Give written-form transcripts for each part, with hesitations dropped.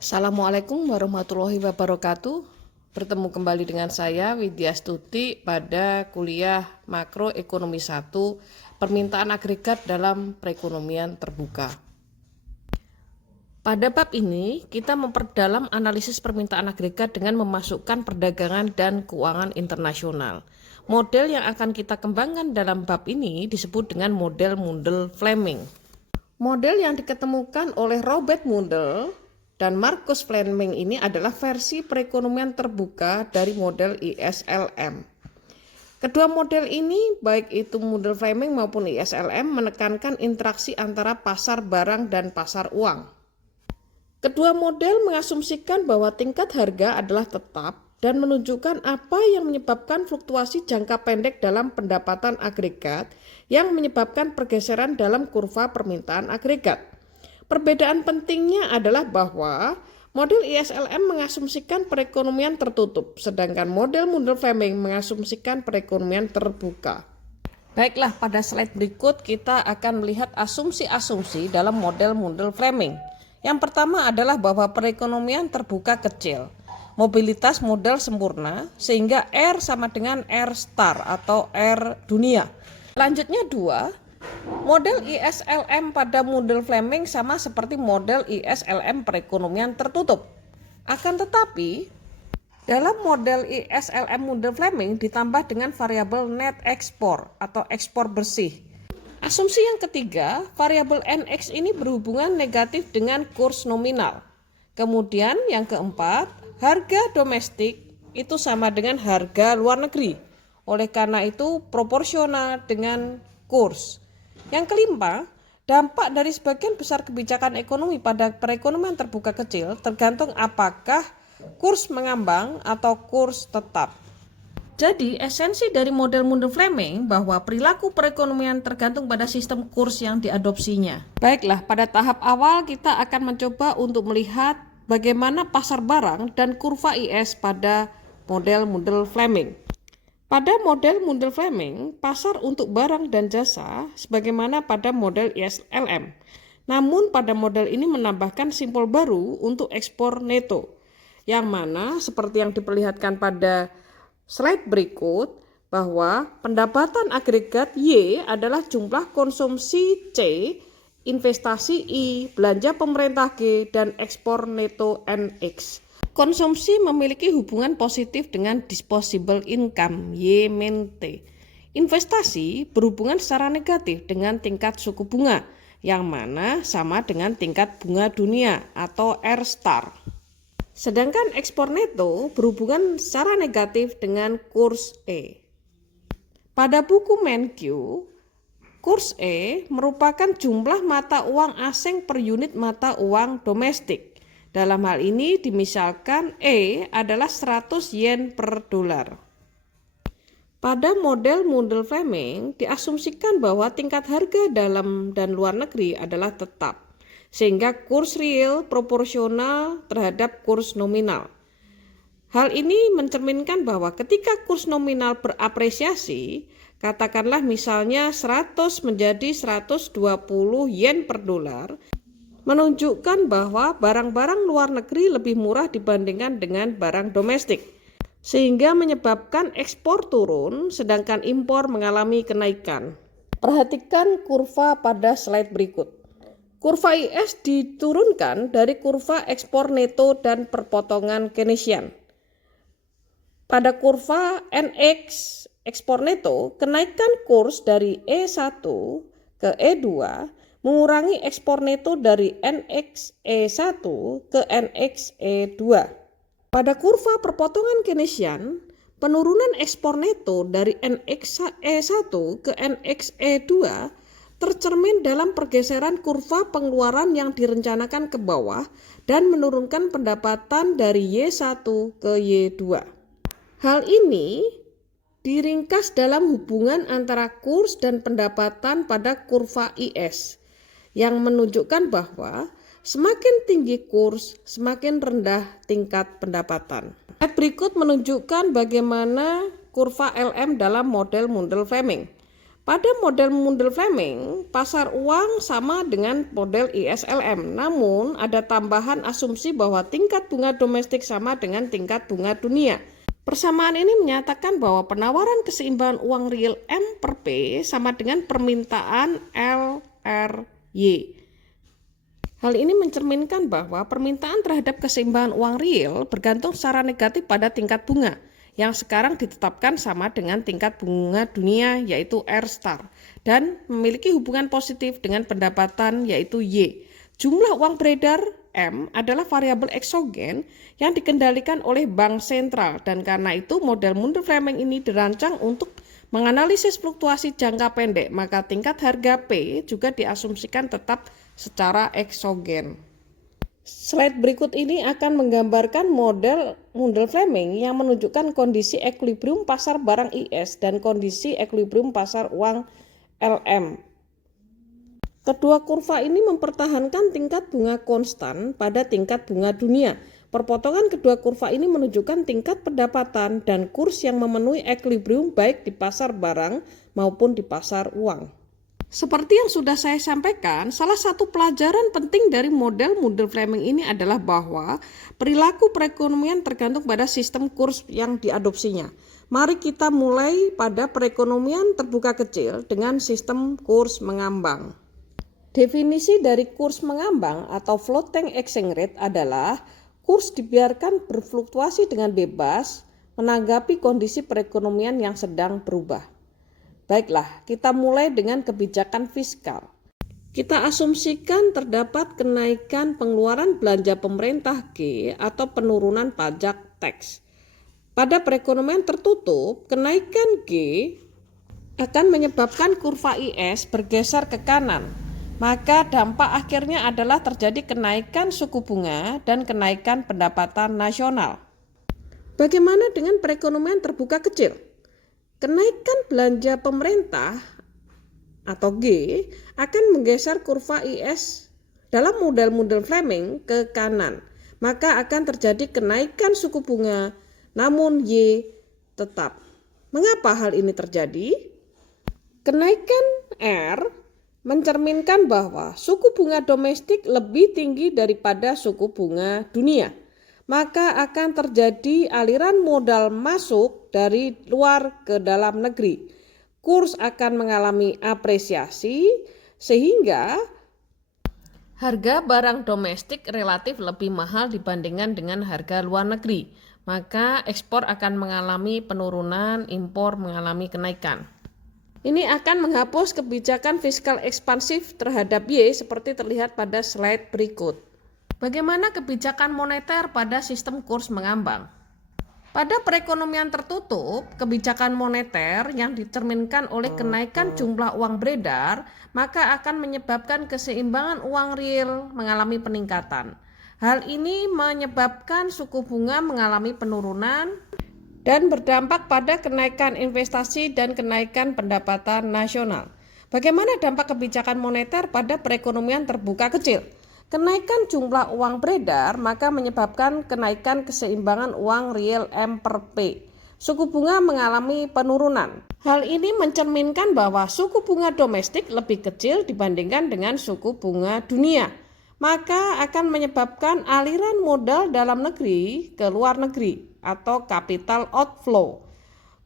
Assalamualaikum warahmatullahi wabarakatuh. Bertemu kembali dengan saya Widya Stuti pada kuliah Makroekonomi 1, permintaan agregat dalam perekonomian terbuka. Pada bab ini, kita memperdalam analisis permintaan agregat dengan memasukkan perdagangan dan keuangan internasional. Model yang akan kita kembangkan dalam bab ini disebut dengan model Mundell-Fleming. Model yang diketemukan oleh Robert Mundell dan Marcus Fleming ini adalah versi perekonomian terbuka dari model ISLM. Kedua model ini, baik itu Mundell-Fleming maupun ISLM, menekankan interaksi antara pasar barang dan pasar uang. Kedua model mengasumsikan bahwa tingkat harga adalah tetap dan menunjukkan apa yang menyebabkan fluktuasi jangka pendek dalam pendapatan agregat yang menyebabkan pergeseran dalam kurva permintaan agregat. Perbedaan pentingnya adalah bahwa model ISLM mengasumsikan perekonomian tertutup, sedangkan model Mundell-Fleming mengasumsikan perekonomian terbuka. Baiklah, pada slide berikut kita akan melihat asumsi-asumsi dalam model Mundell-Fleming. Yang pertama adalah bahwa perekonomian terbuka kecil. Mobilitas modal sempurna sehingga R sama dengan R star atau R dunia. Selanjutnya 2. Model ISLM pada Mundell-Fleming sama seperti model ISLM perekonomian tertutup. Akan tetapi, dalam model ISLM Mundell-Fleming ditambah dengan variabel net ekspor atau ekspor bersih. Asumsi yang ketiga, variabel NX ini berhubungan negatif dengan kurs nominal. Kemudian yang keempat, harga domestik itu sama dengan harga luar negeri. Oleh karena itu proporsional dengan kurs. Yang kelima, dampak dari sebagian besar kebijakan ekonomi pada perekonomian terbuka kecil tergantung apakah kurs mengambang atau kurs tetap. Jadi, esensi dari model Mundell-Fleming bahwa perilaku perekonomian tergantung pada sistem kurs yang diadopsinya. Baiklah, pada tahap awal kita akan mencoba untuk melihat bagaimana pasar barang dan kurva IS pada model Mundell-Fleming. Pada model Mundell-Fleming, pasar untuk barang dan jasa sebagaimana pada model ISLM. Namun pada model ini menambahkan simbol baru untuk ekspor neto, yang mana seperti yang diperlihatkan pada slide berikut bahwa pendapatan agregat Y adalah jumlah konsumsi C, investasi I, belanja pemerintah G, dan ekspor neto NX. Konsumsi memiliki hubungan positif dengan disposable income Y-T. Investasi berhubungan secara negatif dengan tingkat suku bunga, yang mana sama dengan tingkat bunga dunia atau R star. Sedangkan ekspor neto berhubungan secara negatif dengan kurs E. Pada buku MenQ, kurs E merupakan jumlah mata uang asing per unit mata uang domestik. Dalam hal ini dimisalkan E adalah 100 yen per dolar. Pada model Mundell-Fleming diasumsikan bahwa tingkat harga dalam dan luar negeri adalah tetap, sehingga kurs real proporsional terhadap kurs nominal. Hal ini mencerminkan bahwa ketika kurs nominal berapresiasi, katakanlah misalnya 100 menjadi 120 yen per dolar, menunjukkan bahwa barang-barang luar negeri lebih murah dibandingkan dengan barang domestik, sehingga menyebabkan ekspor turun sedangkan impor mengalami kenaikan. Perhatikan kurva pada slide berikut. Kurva IS diturunkan dari kurva ekspor neto dan perpotongan Keynesian. Pada kurva NX ekspor neto, kenaikan kurs dari E1 ke E2 mengurangi ekspor neto dari NXE1 ke NXE2. Pada kurva perpotongan Keynesian, penurunan ekspor neto dari NXE1 ke NXE2 tercermin dalam pergeseran kurva pengeluaran yang direncanakan ke bawah dan menurunkan pendapatan dari Y1 ke Y2. Hal ini diringkas dalam hubungan antara kurs dan pendapatan pada kurva IS, yang menunjukkan bahwa semakin tinggi kurs, semakin rendah tingkat pendapatan. Slide berikut menunjukkan bagaimana kurva LM dalam model Mundell-Fleming. Pada model Mundell-Fleming, pasar uang sama dengan model ISLM, namun ada tambahan asumsi bahwa tingkat bunga domestik sama dengan tingkat bunga dunia. Persamaan ini menyatakan bahwa penawaran keseimbangan uang real M per P sama dengan permintaan LRY. Hal ini mencerminkan bahwa permintaan terhadap keseimbangan uang real bergantung secara negatif pada tingkat bunga, yang sekarang ditetapkan sama dengan tingkat bunga dunia yaitu R star, dan memiliki hubungan positif dengan pendapatan yaitu Y. Jumlah uang beredar M adalah variabel eksogen yang dikendalikan oleh bank sentral, dan karena itu model Mundell-Fleming ini dirancang untuk menganalisis fluktuasi jangka pendek, maka tingkat harga P juga diasumsikan tetap secara eksogen. Slide berikut ini akan menggambarkan model Mundell-Fleming yang menunjukkan kondisi ekuilibrium pasar barang IS dan kondisi ekuilibrium pasar uang LM. Kedua kurva ini mempertahankan tingkat bunga konstan pada tingkat bunga dunia. Perpotongan kedua kurva ini menunjukkan tingkat pendapatan dan kurs yang memenuhi ekuilibrium baik di pasar barang maupun di pasar uang. Seperti yang sudah saya sampaikan, salah satu pelajaran penting dari model Mundell-Fleming ini adalah bahwa perilaku perekonomian tergantung pada sistem kurs yang diadopsinya. Mari kita mulai pada perekonomian terbuka kecil dengan sistem kurs mengambang. Definisi dari kurs mengambang atau floating exchange rate adalah kurs dibiarkan berfluktuasi dengan bebas menanggapi kondisi perekonomian yang sedang berubah. Baiklah, kita mulai dengan kebijakan fiskal. Kita asumsikan terdapat kenaikan pengeluaran belanja pemerintah G atau penurunan pajak tax. Pada perekonomian tertutup, kenaikan G akan menyebabkan kurva IS bergeser ke kanan. Maka dampak akhirnya adalah terjadi kenaikan suku bunga dan kenaikan pendapatan nasional. Bagaimana dengan perekonomian terbuka kecil? Kenaikan belanja pemerintah atau G akan menggeser kurva IS dalam model Mundell-Fleming ke kanan. Maka akan terjadi kenaikan suku bunga, namun Y tetap. Mengapa hal ini terjadi? Kenaikan R mencerminkan bahwa suku bunga domestik lebih tinggi daripada suku bunga dunia. Maka akan terjadi aliran modal masuk dari luar ke dalam negeri. Kurs akan mengalami apresiasi sehingga harga barang domestik relatif lebih mahal dibandingkan dengan harga luar negeri. Maka ekspor akan mengalami penurunan, impor mengalami kenaikan. Ini akan menghapus kebijakan fiskal ekspansif terhadap Y seperti terlihat pada slide berikut. Bagaimana kebijakan moneter pada sistem kurs mengambang? Pada perekonomian tertutup, kebijakan moneter yang dicerminkan oleh kenaikan jumlah uang beredar, maka akan menyebabkan keseimbangan uang real mengalami peningkatan. Hal ini menyebabkan suku bunga mengalami penurunan dan berdampak pada kenaikan investasi dan kenaikan pendapatan nasional. Bagaimana dampak kebijakan moneter pada perekonomian terbuka kecil? Kenaikan jumlah uang beredar maka menyebabkan kenaikan keseimbangan uang real M per P. Suku bunga mengalami penurunan. Hal ini mencerminkan bahwa suku bunga domestik lebih kecil dibandingkan dengan suku bunga dunia. Maka akan menyebabkan aliran modal dalam negeri ke luar negeri atau capital outflow.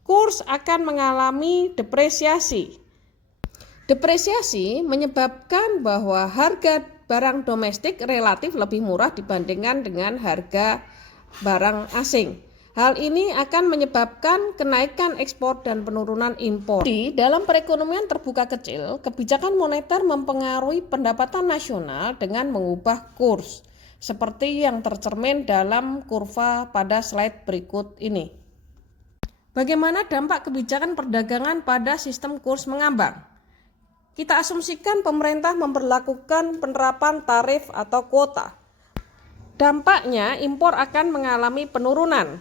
Kurs akan mengalami depresiasi. Depresiasi menyebabkan bahwa harga barang domestik relatif lebih murah dibandingkan dengan harga barang asing. Hal ini akan menyebabkan kenaikan ekspor dan penurunan impor. Di dalam perekonomian terbuka kecil, kebijakan moneter mempengaruhi pendapatan nasional dengan mengubah kurs, seperti yang tercermin dalam kurva pada slide berikut ini. Bagaimana dampak kebijakan perdagangan pada sistem kurs mengambang? Kita asumsikan pemerintah memberlakukan penerapan tarif atau kuota. Dampaknya impor akan mengalami penurunan.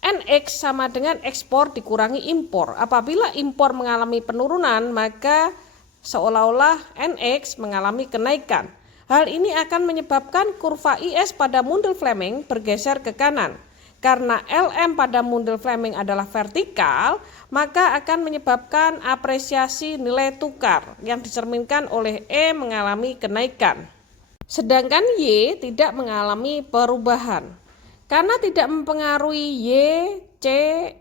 NX sama dengan ekspor dikurangi impor. Apabila impor mengalami penurunan, maka seolah-olah NX mengalami kenaikan. Hal ini akan menyebabkan kurva IS pada Mundell-Fleming bergeser ke kanan. Karena LM pada model Fleming adalah vertikal, maka akan menyebabkan apresiasi nilai tukar yang dicerminkan oleh E mengalami kenaikan. Sedangkan Y tidak mengalami perubahan. Karena tidak mempengaruhi Y, C,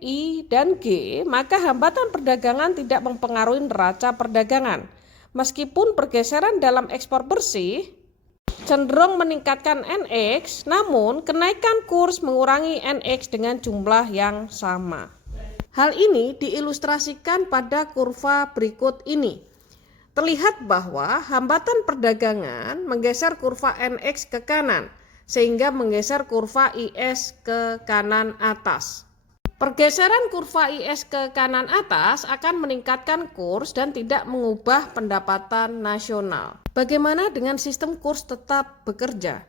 I, dan G, maka hambatan perdagangan tidak mempengaruhi neraca perdagangan. Meskipun pergeseran dalam ekspor bersih cenderung meningkatkan NX, namun kenaikan kurs mengurangi NX dengan jumlah yang sama. Hal ini diilustrasikan pada kurva berikut ini. Terlihat bahwa hambatan perdagangan menggeser kurva NX ke kanan, sehingga menggeser kurva IS ke kanan atas. Pergeseran kurva IS ke kanan atas akan meningkatkan kurs dan tidak mengubah pendapatan nasional. Bagaimana dengan sistem kurs tetap bekerja?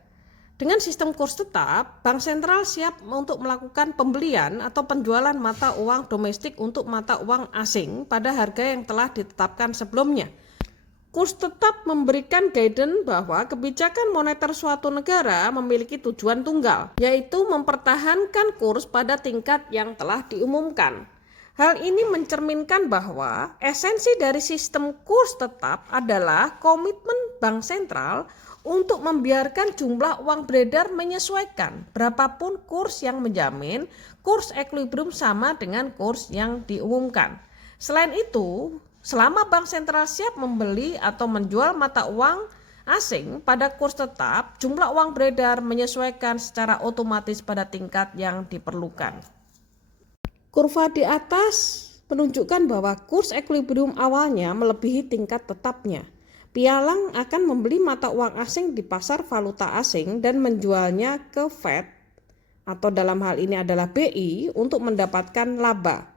Dengan sistem kurs tetap, Bank Sentral siap untuk melakukan pembelian atau penjualan mata uang domestik untuk mata uang asing pada harga yang telah ditetapkan sebelumnya. Kurs tetap memberikan guidance bahwa kebijakan moneter suatu negara memiliki tujuan tunggal, yaitu mempertahankan kurs pada tingkat yang telah diumumkan. Hal ini mencerminkan bahwa esensi dari sistem kurs tetap adalah komitmen Bank Sentral untuk membiarkan jumlah uang beredar menyesuaikan berapapun kurs yang menjamin kurs equilibrium sama dengan kurs yang diumumkan. Selain itu, selama Bank Sentral siap membeli atau menjual mata uang asing pada kurs tetap, jumlah uang beredar menyesuaikan secara otomatis pada tingkat yang diperlukan. Kurva di atas menunjukkan bahwa kurs equilibrium awalnya melebihi tingkat tetapnya. Pialang akan membeli mata uang asing di pasar valuta asing dan menjualnya ke Fed atau dalam hal ini adalah BI untuk mendapatkan laba.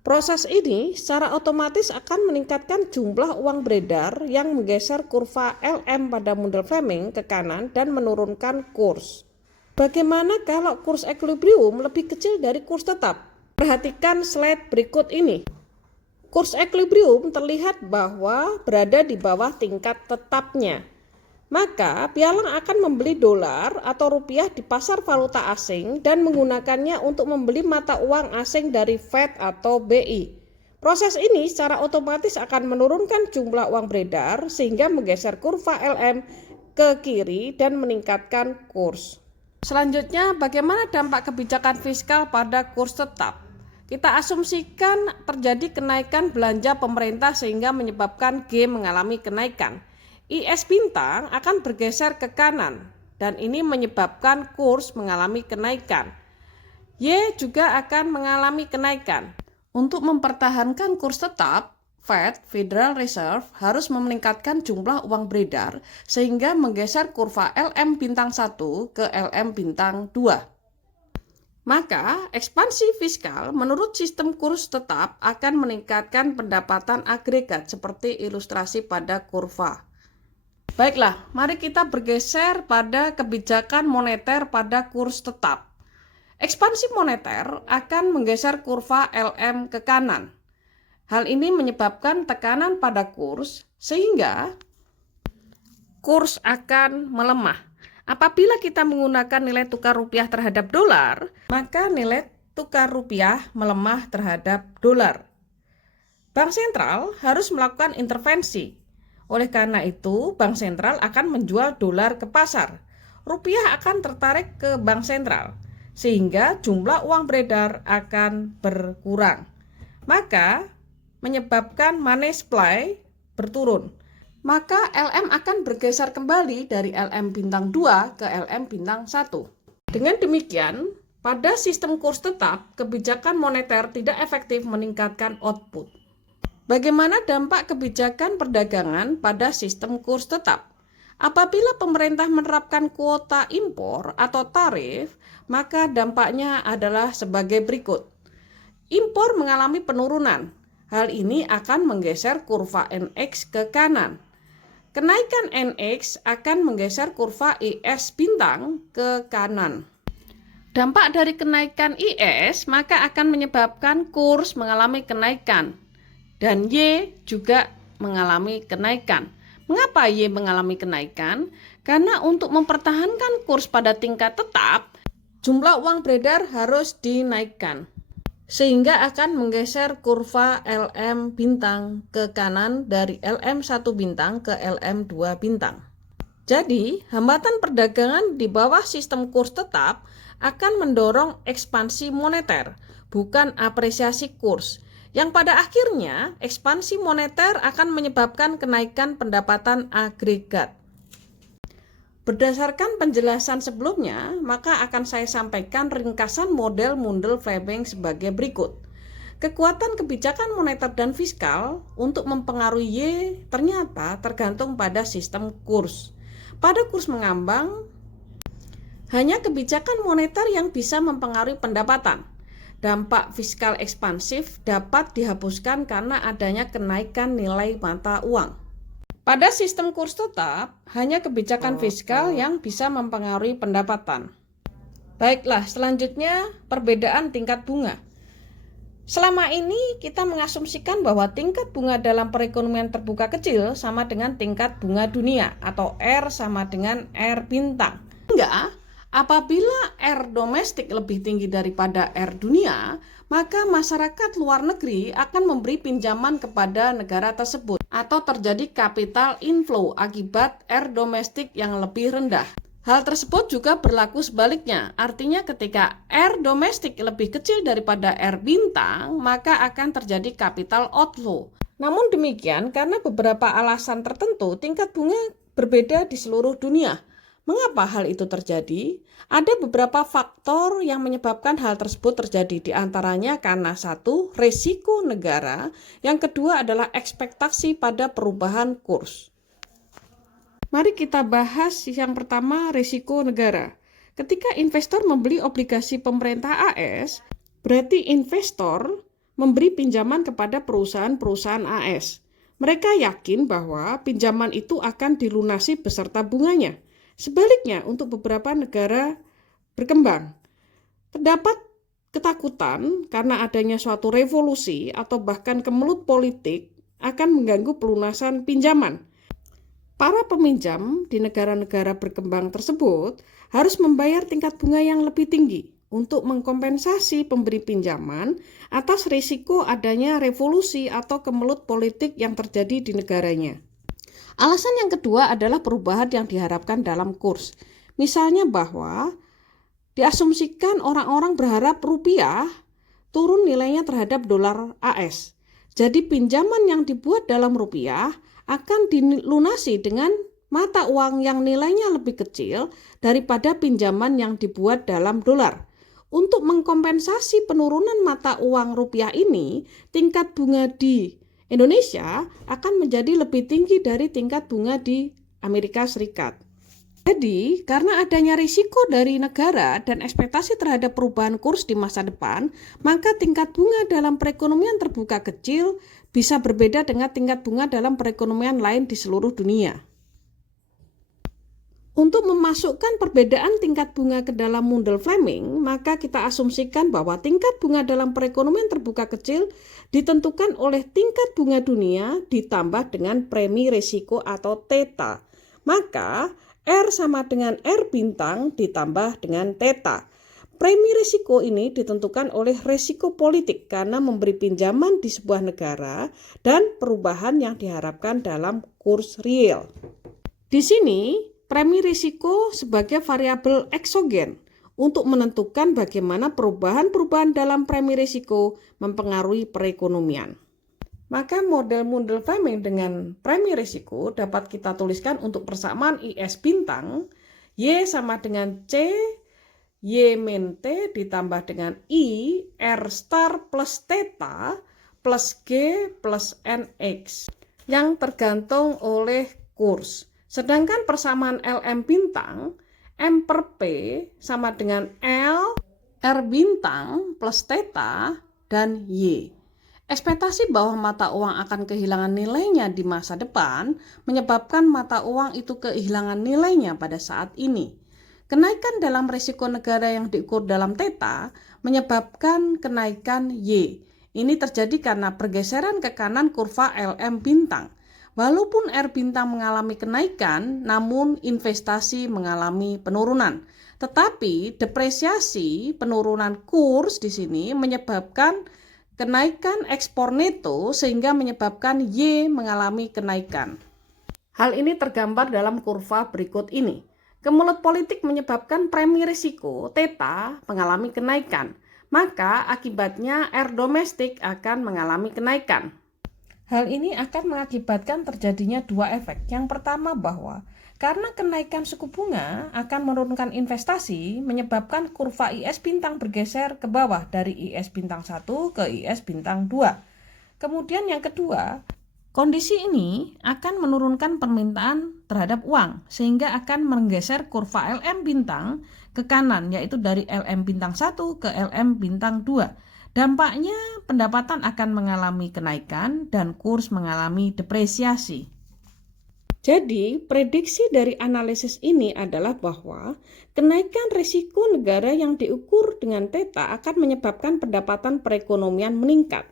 Proses ini secara otomatis akan meningkatkan jumlah uang beredar yang menggeser kurva LM pada model Fleming ke kanan dan menurunkan kurs. Bagaimana kalau kurs equilibrium lebih kecil dari kurs tetap? Perhatikan slide berikut ini. Kurs equilibrium terlihat bahwa berada di bawah tingkat tetapnya. Maka pialang akan membeli dolar atau rupiah di pasar valuta asing dan menggunakannya untuk membeli mata uang asing dari Fed atau BI. Proses ini secara otomatis akan menurunkan jumlah uang beredar sehingga menggeser kurva LM ke kiri dan meningkatkan kurs. Selanjutnya, bagaimana dampak kebijakan fiskal pada kurs tetap? Kita asumsikan terjadi kenaikan belanja pemerintah sehingga menyebabkan G mengalami kenaikan. IS bintang akan bergeser ke kanan dan ini menyebabkan kurs mengalami kenaikan. Y juga akan mengalami kenaikan. Untuk mempertahankan kurs tetap, Federal Reserve harus meningkatkan jumlah uang beredar sehingga menggeser kurva LM bintang 1 ke LM bintang 2. Maka ekspansi fiskal menurut sistem kurs tetap akan meningkatkan pendapatan agregat seperti ilustrasi pada kurva. Baiklah, mari kita bergeser pada kebijakan moneter pada kurs tetap. Ekspansi moneter akan menggeser kurva LM ke kanan. Hal ini menyebabkan tekanan pada kurs sehingga kurs akan melemah. Apabila kita menggunakan nilai tukar rupiah terhadap dolar, maka nilai tukar rupiah melemah terhadap dolar. Bank Sentral harus melakukan intervensi. Oleh karena itu, Bank Sentral akan menjual dolar ke pasar. Rupiah akan tertarik ke Bank Sentral, sehingga jumlah uang beredar akan berkurang. Maka, menyebabkan money supply berturun. Maka LM akan bergeser kembali dari LM bintang 2 ke LM bintang 1. Dengan demikian, pada sistem kurs tetap, kebijakan moneter tidak efektif meningkatkan output. Bagaimana dampak kebijakan perdagangan pada sistem kurs tetap? Apabila pemerintah menerapkan kuota impor atau tarif, maka dampaknya adalah sebagai berikut. Impor mengalami penurunan. Hal ini akan menggeser kurva NX ke kanan. Kenaikan NX akan menggeser kurva IS bintang ke kanan. Dampak dari kenaikan IS maka akan menyebabkan kurs mengalami kenaikan. Dan Y juga mengalami kenaikan. Mengapa Y mengalami kenaikan? Karena untuk mempertahankan kurs pada tingkat tetap, jumlah uang beredar harus dinaikkan, sehingga akan menggeser kurva LM bintang ke kanan dari LM1 bintang ke LM2 bintang. Jadi, hambatan perdagangan di bawah sistem kurs tetap akan mendorong ekspansi moneter, bukan apresiasi kurs, yang pada akhirnya ekspansi moneter akan menyebabkan kenaikan pendapatan agregat. Berdasarkan penjelasan sebelumnya, maka akan saya sampaikan ringkasan model Mundell-Fleming sebagai berikut. Kekuatan kebijakan moneter dan fiskal untuk mempengaruhi Y ternyata tergantung pada sistem kurs. Pada kurs mengambang, hanya kebijakan moneter yang bisa mempengaruhi pendapatan. Dampak fiskal ekspansif dapat dihapuskan karena adanya kenaikan nilai mata uang. Pada sistem kurs tetap, hanya kebijakan fiskal yang bisa mempengaruhi pendapatan. Baiklah, selanjutnya perbedaan tingkat bunga. Selama ini kita mengasumsikan bahwa tingkat bunga dalam perekonomian terbuka kecil sama dengan tingkat bunga dunia atau R sama dengan R bintang. Enggak, apabila R domestik lebih tinggi daripada R dunia, maka masyarakat luar negeri akan memberi pinjaman kepada negara tersebut atau terjadi capital inflow akibat R domestik yang lebih rendah. Hal tersebut juga berlaku sebaliknya, artinya ketika R domestik lebih kecil daripada R bintang, maka akan terjadi capital outflow. Namun demikian, karena beberapa alasan tertentu, tingkat bunga berbeda di seluruh dunia. Mengapa hal itu terjadi? Ada beberapa faktor yang menyebabkan hal tersebut terjadi, di antaranya karena satu, resiko negara, yang kedua adalah ekspektasi pada perubahan kurs. Mari kita bahas yang pertama, risiko negara. Ketika investor membeli obligasi pemerintah AS, berarti investor memberi pinjaman kepada perusahaan-perusahaan AS. Mereka yakin bahwa pinjaman itu akan dilunasi beserta bunganya. Sebaliknya, untuk beberapa negara berkembang, terdapat ketakutan karena adanya suatu revolusi atau bahkan kemelut politik akan mengganggu pelunasan pinjaman. Para peminjam di negara-negara berkembang tersebut harus membayar tingkat bunga yang lebih tinggi untuk mengkompensasi pemberi pinjaman atas risiko adanya revolusi atau kemelut politik yang terjadi di negaranya. Alasan yang kedua adalah perubahan yang diharapkan dalam kurs. Misalnya bahwa diasumsikan orang-orang berharap rupiah turun nilainya terhadap dolar AS. Jadi pinjaman yang dibuat dalam rupiah akan dilunasi dengan mata uang yang nilainya lebih kecil daripada pinjaman yang dibuat dalam dolar. Untuk mengkompensasi penurunan mata uang rupiah ini, tingkat bunga di Indonesia akan menjadi lebih tinggi dari tingkat bunga di Amerika Serikat. Jadi, karena adanya risiko dari negara dan ekspektasi terhadap perubahan kurs di masa depan, maka tingkat bunga dalam perekonomian terbuka kecil bisa berbeda dengan tingkat bunga dalam perekonomian lain di seluruh dunia. Untuk memasukkan perbedaan tingkat bunga ke dalam Mundell-Fleming, maka kita asumsikan bahwa tingkat bunga dalam perekonomian terbuka kecil ditentukan oleh tingkat bunga dunia ditambah dengan premi risiko atau theta. Maka R sama dengan R bintang ditambah dengan theta. Premi risiko ini ditentukan oleh risiko politik karena memberi pinjaman di sebuah negara dan perubahan yang diharapkan dalam kurs real. Di sini, premi risiko sebagai variabel eksogen untuk menentukan bagaimana perubahan-perubahan dalam premi risiko mempengaruhi perekonomian. Maka model Mundell-Fleming dengan premi risiko dapat kita tuliskan untuk persamaan IS bintang, Y sama dengan C, Y min T ditambah dengan I, R star plus theta plus G plus NX yang tergantung oleh kurs. Sedangkan persamaan LM bintang, M per P sama dengan L, R bintang plus theta dan Y. Ekspektasi bahwa mata uang akan kehilangan nilainya di masa depan menyebabkan mata uang itu kehilangan nilainya pada saat ini. Kenaikan dalam risiko negara yang diukur dalam theta menyebabkan kenaikan Y. Ini terjadi karena pergeseran ke kanan kurva LM bintang. Walaupun R bintang mengalami kenaikan, namun investasi mengalami penurunan. Tetapi depresiasi penurunan kurs di sini menyebabkan kenaikan ekspor neto sehingga menyebabkan Y mengalami kenaikan. Hal ini tergambar dalam kurva berikut ini. Kemelut politik menyebabkan premi risiko theta mengalami kenaikan, maka akibatnya R domestik akan mengalami kenaikan. Hal ini akan mengakibatkan terjadinya dua efek. Yang pertama bahwa karena kenaikan suku bunga akan menurunkan investasi, menyebabkan kurva IS bintang bergeser ke bawah dari IS bintang 1 ke IS bintang 2. Kemudian yang kedua, kondisi ini akan menurunkan permintaan terhadap uang, sehingga akan menggeser kurva LM bintang ke kanan, yaitu dari LM bintang 1 ke LM bintang 2. Dampaknya pendapatan akan mengalami kenaikan dan kurs mengalami depresiasi. Jadi, prediksi dari analisis ini adalah bahwa kenaikan risiko negara yang diukur dengan theta akan menyebabkan pendapatan perekonomian meningkat.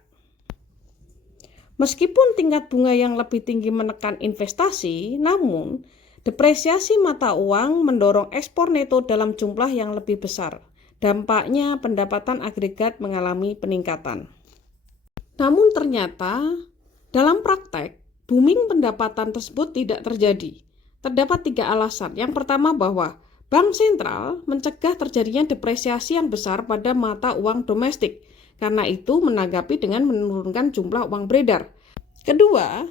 Meskipun tingkat bunga yang lebih tinggi menekan investasi, namun depresiasi mata uang mendorong ekspor neto dalam jumlah yang lebih besar. Dampaknya pendapatan agregat mengalami peningkatan. Namun ternyata dalam praktek, booming pendapatan tersebut tidak terjadi. Terdapat 3 alasan. Yang pertama bahwa Bank Sentral mencegah terjadinya depresiasi yang besar pada mata uang domestik. Karena itu menanggapi dengan menurunkan jumlah uang beredar. Kedua,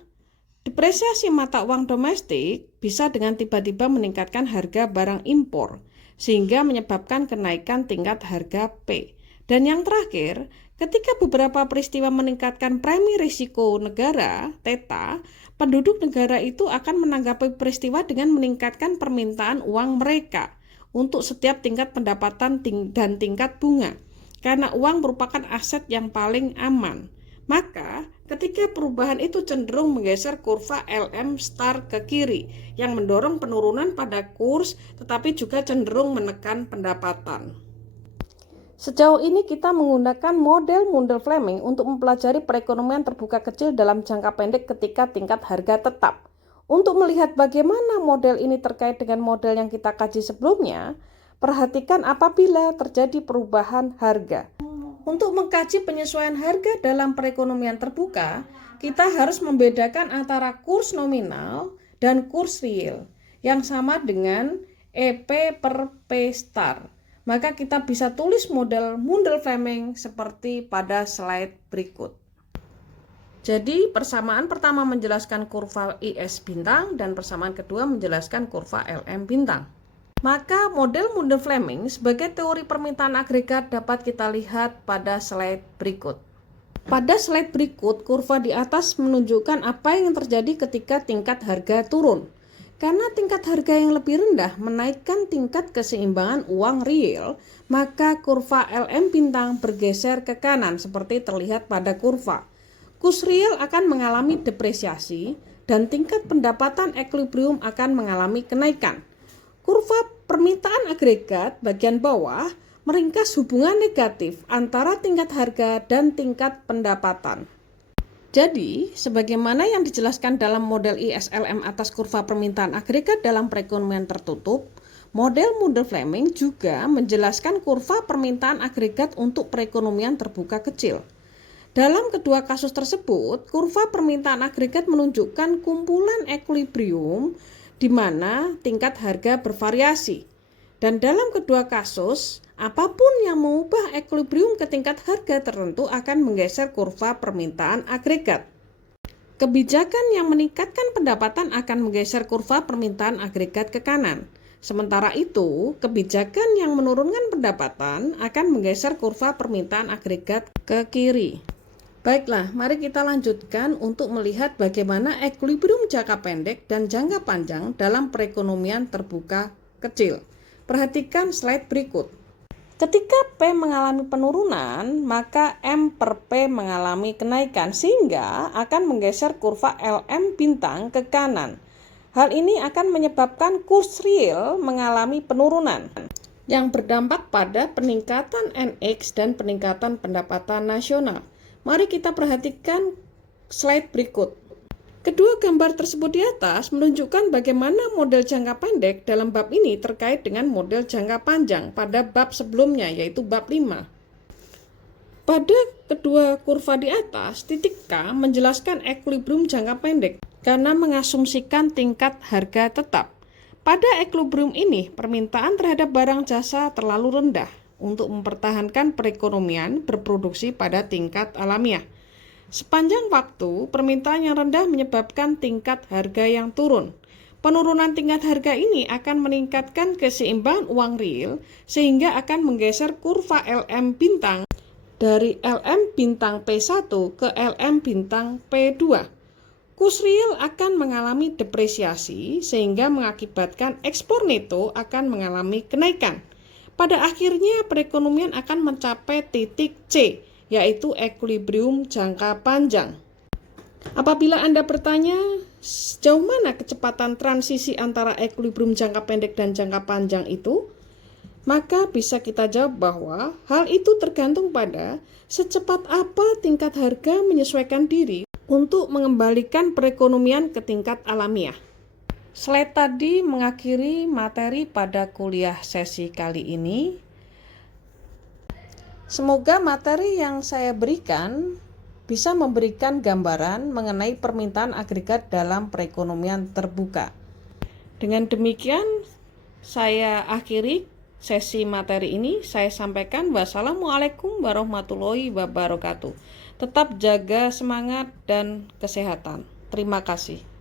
depresiasi mata uang domestik bisa dengan tiba-tiba meningkatkan harga barang impor, sehingga menyebabkan kenaikan tingkat harga P. Dan yang terakhir, ketika beberapa peristiwa meningkatkan premi risiko negara, theta, penduduk negara itu akan menanggapi peristiwa dengan meningkatkan permintaan uang mereka untuk setiap tingkat pendapatan dan tingkat bunga. Karena uang merupakan aset yang paling aman. Maka ketika perubahan itu cenderung menggeser kurva LM star ke kiri yang mendorong penurunan pada kurs tetapi juga cenderung menekan pendapatan. Sejauh ini kita menggunakan model Mundell-Fleming untuk mempelajari perekonomian terbuka kecil dalam jangka pendek ketika tingkat harga tetap. Untuk melihat bagaimana model ini terkait dengan model yang kita kaji sebelumnya, perhatikan apabila terjadi perubahan harga. Untuk mengkaji penyesuaian harga dalam perekonomian terbuka, kita harus membedakan antara kurs nominal dan kurs real yang sama dengan EP per P star. Maka kita bisa tulis model Mundell-Fleming seperti pada slide berikut. Jadi persamaan pertama menjelaskan kurva IS bintang dan persamaan kedua menjelaskan kurva LM bintang. Maka model Mundell-Fleming sebagai teori permintaan agregat dapat kita lihat pada slide berikut. Pada slide berikut, kurva di atas menunjukkan apa yang terjadi ketika tingkat harga turun. Karena tingkat harga yang lebih rendah menaikkan tingkat keseimbangan uang real, maka kurva LM bintang bergeser ke kanan seperti terlihat pada kurva. Kurs real akan mengalami depresiasi dan tingkat pendapatan ekuilibrium akan mengalami kenaikan. Kurva permintaan agregat bagian bawah meringkas hubungan negatif antara tingkat harga dan tingkat pendapatan. Jadi, sebagaimana yang dijelaskan dalam model ISLM atas kurva permintaan agregat dalam perekonomian tertutup, model Mundell-Fleming juga menjelaskan kurva permintaan agregat untuk perekonomian terbuka kecil. Dalam kedua kasus tersebut, kurva permintaan agregat menunjukkan kumpulan ekuilibrium di mana tingkat harga bervariasi. Dan dalam kedua kasus, apapun yang mengubah ekuilibrium ke tingkat harga tertentu akan menggeser kurva permintaan agregat. Kebijakan yang meningkatkan pendapatan akan menggeser kurva permintaan agregat ke kanan. Sementara itu, kebijakan yang menurunkan pendapatan akan menggeser kurva permintaan agregat ke kiri. Baiklah, mari kita lanjutkan untuk melihat bagaimana ekuilibrium jangka pendek dan jangka panjang dalam perekonomian terbuka kecil. Perhatikan slide berikut. Ketika P mengalami penurunan, maka M per P mengalami kenaikan sehingga akan menggeser kurva LM bintang ke kanan. Hal ini akan menyebabkan kurs real mengalami penurunan yang berdampak pada peningkatan NX dan peningkatan pendapatan nasional. Mari kita perhatikan slide berikut. Kedua gambar tersebut di atas menunjukkan bagaimana model jangka pendek dalam bab ini terkait dengan model jangka panjang pada bab sebelumnya, yaitu bab 5. Pada kedua kurva di atas, titik K menjelaskan equilibrium jangka pendek karena mengasumsikan tingkat harga tetap. Pada equilibrium ini, permintaan terhadap barang jasa terlalu rendah untuk mempertahankan perekonomian berproduksi pada tingkat alamiah. Sepanjang waktu, permintaan yang rendah menyebabkan tingkat harga yang turun. Penurunan tingkat harga ini akan meningkatkan keseimbangan uang real sehingga akan menggeser kurva LM bintang dari LM bintang P1 ke LM bintang P2. Kurs real akan mengalami depresiasi sehingga mengakibatkan ekspor neto akan mengalami kenaikan. Pada akhirnya perekonomian akan mencapai titik C, yaitu equilibrium jangka panjang. Apabila Anda bertanya, sejauh mana kecepatan transisi antara equilibrium jangka pendek dan jangka panjang itu? Maka bisa kita jawab bahwa hal itu tergantung pada secepat apa tingkat harga menyesuaikan diri untuk mengembalikan perekonomian ke tingkat alamiah. Slide tadi mengakhiri materi pada kuliah sesi kali ini. Semoga materi yang saya berikan bisa memberikan gambaran mengenai permintaan agregat dalam perekonomian terbuka. Dengan demikian, saya akhiri sesi materi ini. Saya sampaikan wassalamualaikum warahmatullahi wabarakatuh. Tetap jaga semangat dan kesehatan. Terima kasih.